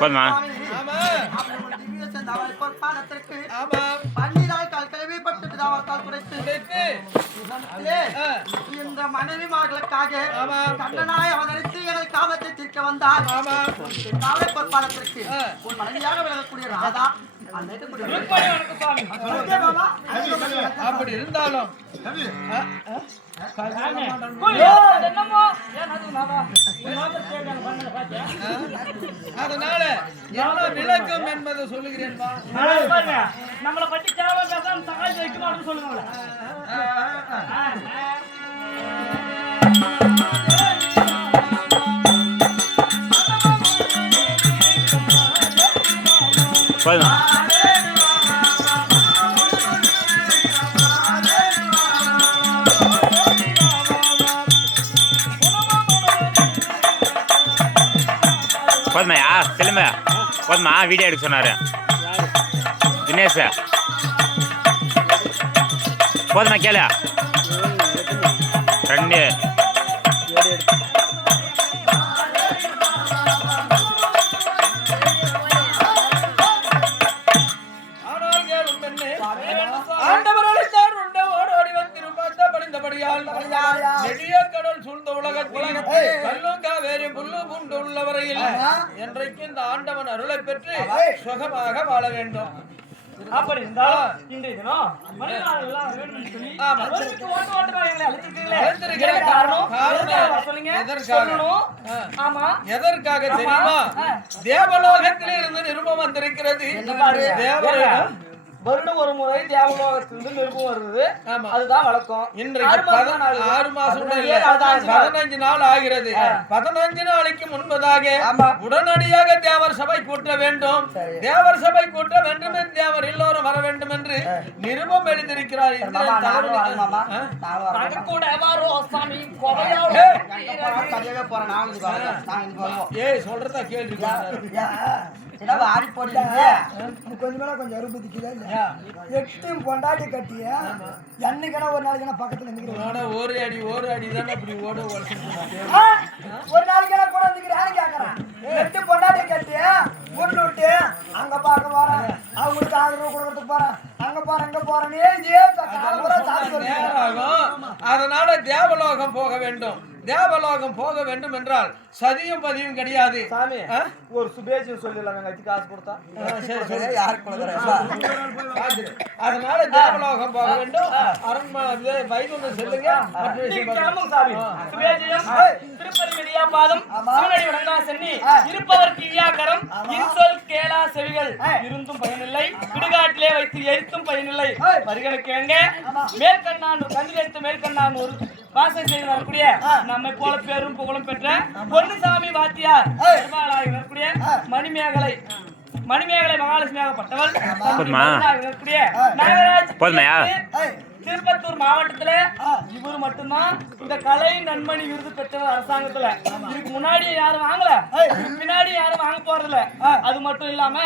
போதுமா? இந்த மனைவிமார்களுக்காக கண்ணனாய் அவதரித்து எங்கள் காமத்தை தீர்க்க வந்தார். காவலை பொற்பாலத்திற்கு உன் மனைவியாக விளங்கக்கூடிய ராதா அப்படி இருந்தாலும் அதனால என்ன விளக்கம் என்பதை சொல்லுகிறேன். நம்மளை பற்றி தேவை சகாயம் வைக்கணும் சொல்லுங்க. போதுமா? போதுமையா? செல்லுங்க. போதுமா? வீடியோ எடுக்க சொன்னாரு தினேஷ். போதுமா? கேளு. 2 என்றைக்கு இந்த ஆண்டவன் அருளை பெற்று சுகமாக வாழ வேண்டும். அப்படி இருந்தா இன்றைய தினம் மனிதர்களெல்லாம் வேணும்னு சொல்லி அவருக்கு எதற்காக தெரியுமா? தேவலோகத்திலே இருந்து நிருபம் வந்திருக்கிறது. தேவலோகம் வருடம் ஒரு முறை தேவலோகத்திலிருந்து நிருபம் வருது. அதுதான் வழக்கம். இன்றைக்கு 6 மாசம் 15 நாள் ஆகிறது. 15 நாளைக்கு முன்பதாக உடனடியாக தேவர் சபை கூட்ட வேண்டும். தேவர் சபை கூட்ட வேண்டும். தேவர் எல்லோரும் வர வேண்டும் என்று நிருபம் எழுதியிருக்கிறார். சொல்றதா கேள்வி கொஞ்சம் அறுபதுக்கு எட்டும் பொண்டாட்டி கட்டிய என்னைக்கான ஒரு நாளைக்கு பக்கத்துல நிக்கிறேன். ஒரு அடி தானே இப்படி ஓட ஒரு நாளைக்கு கூட நிக்கிறேன் கேக்குறேன். எட்டு பொண்டாட்டி கட்டிய வீட்டு விட்டு அங்க பார்க்க போறேன், அவங்களுக்கு 1000 ரூபாய் கொடுக்கறதுக்கு போறேன், அங்க போறேன் இங்க போறேன். அதனால தேவலோகம் போக வேண்டும். தேவலோகம் போக வேண்டும் என்றால் சதியும் பதியும் கிடையாது. ஒரு சுபேஜம் சொல்லலாம். காசு கொடுத்தா அதனால தேவலோகம் போக வேண்டும். அரண்மனை வைகுண்டம் செல்லுங்க. திருப்பதி விடியாபாதம் சென்னி இருப்பவர்க்கு ஈயாக்கரம் இன்சொல் கேளா செவிகள் இருந்தும் பயனில்லை, இடுகாட்டிலே வைத்து எரித்தும் பயனில்லை. பரிகணக்கு எங்க மேற்கண்ணான் கண்ணில் எடுத்து மேற்கண்ணான் ஒரு வாசம் செய்து வரக்கூடிய நம்மை போல பேரும் புகழும் பெற்ற பொன்னுசாமி வாத்தியார் வரக்கூடிய மணிமேகலை மகாலட்சுமியாகப்பட்டவள் திருப்பத்தூர் மாவட்டத்துல இவரு மட்டும்தான் இந்த கலை நன்மணி விருது பெற்றவர் அரசாங்கத்துல. இதுக்கு முன்னாடி யாரும் வாங்கல, பின்னாடி யாரும் வாங்க போறதில்ல. அது மட்டும் இல்லாம